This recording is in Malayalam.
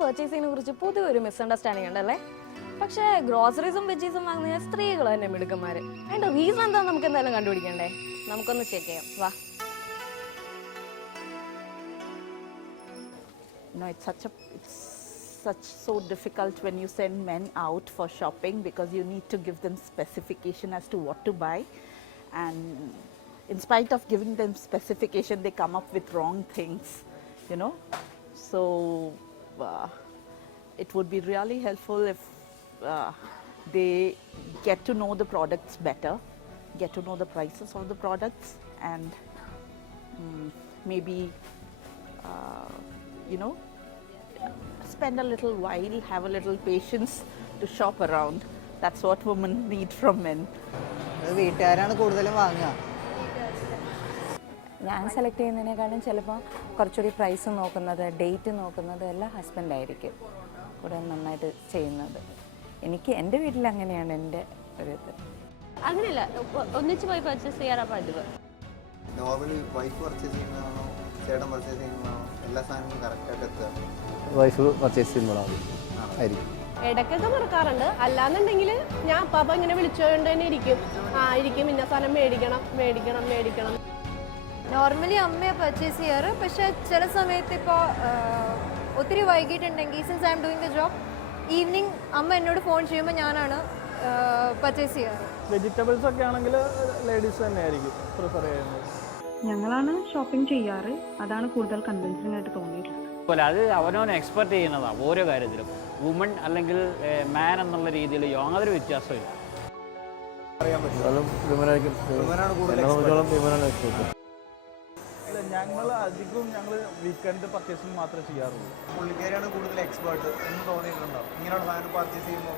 പർച്ചേസിങ്ങിനെ കുറിച്ച് പൊതുവെ മിസ്അണ്ടർസ്റ്റാൻഡിംഗ് ഉണ്ടല്ലേ? പക്ഷേ ഗ്രോസറീസും വെജീസും വാങ്ങുന്ന സ്ത്രീകൾ തന്നെ മിടുക്കന്മാര്. അതിന്റെ റീസൺ എന്താണെന്ന് നമുക്ക് എന്തായാലും കണ്ടുപിടിക്കണ്ടേ? നമുക്കൊന്ന് ചെക്ക് ചെയ്യാം, വാ. It's such so difficult when you send men out for shopping because you need to give them specification as to what to buy, and in spite of giving them specification they come up with wrong things, you know. So it would be really helpful if they get to know the products better, get to know the prices of the products, and maybe you know, spend a little while, have a little patience to shop around. That's what women need from men. വീട്ടുകാരാണ് കൂടുതലും വാങ്ങുക. ഞാൻ സെലക്ട് ചെയ്യുന്നതിനേക്കാളും ചിലപ്പോൾ കുറച്ചുകൂടി പ്രൈസ് നോക്കുന്നത്, ഡേറ്റ് നോക്കുന്നത് എല്ലാം ഹസ്ബൻഡായിരിക്കും കൂടുതൽ നന്നായിട്ട് ചെയ്യുന്നത്. എൻ്റെ വീട്ടിൽ അങ്ങനെയാണ് എൻ്റെ ഒരു ഇത്. അങ്ങനെയല്ല, ഒന്നിച്ച് പോയി പർച്ചേസ് ചെയ്യാറാ പതിവ്. നോർമലി വൈഫ് പർച്ചേസ് ചെയ്യുന്നതാണോ ചേട്ടൻ പർച്ചേസ് ചെയ്യുന്നതാണോ? എല്ലാ സാധനങ്ങളും കറക്റ്റായിട്ട് എത്തുക വൈഫ് പർച്ചേസ് ചെയ്യുമ്പോഴാണ് ആയിരിക്കും. ഇടയ്ക്കൊക്കെ നടക്കാറുണ്ട്. അല്ലാന്നുണ്ടെങ്കിൽ ഞാൻ പാപ്പ ഇങ്ങനെ വിളിച്ചുകൊണ്ട് തന്നെ ഇരിക്കും, ഇന്ന സാധനം മേടിക്കണം. നോർമലി അമ്മയെ പർച്ചേസ് ചെയ്യാറ്. പക്ഷെ ചില സമയത്ത് ഇപ്പോൾ ഒത്തിരി വൈകിട്ടുണ്ടെങ്കിൽ, since I am doing the job, evening അമ്മ എന്നോട് ഫോൺ ചെയ്യുമ്പോൾ ഞാനാണ് പർച്ചേസ് ചെയ്യാറ്. വെജിറ്റബിൾസ് ഒക്കെ ആണെങ്കിൽ ലേഡീസ് തന്നെയായിരിക്കും പ്രിഫർ ചെയ്യുന്നത്. ഞങ്ങളാണ് ഷോപ്പിംഗ് ചെയ്യാറ്. അതാണ് കൂടുതൽ കൺവിൻസിംഗ് ആയിട്ട് തോന്നിയിട്ടുള്ളത്. അത് അവനവൻ എക്സ്പെർട്ട് ചെയ്യുന്നതാണ് ഓരോ കാര്യത്തിലും. വുമൺ അല്ലെങ്കിൽ മാൻ എന്നുള്ള രീതിയിൽ യാതൊരു വ്യത്യാസമില്ല. ഞങ്ങൾ വീക്കെൻഡ് പർച്ചേസിങ് മാത്രമേ ചെയ്യാറുള്ളൂ. പുള്ളിക്കാരിയാണ് കൂടുതൽ എക്സ്പേർട്ട് എന്ന് തോന്നിയിട്ടുണ്ടോ ഇങ്ങനെയുള്ള സാധനം പർച്ചേസ് ചെയ്യുമ്പോൾ?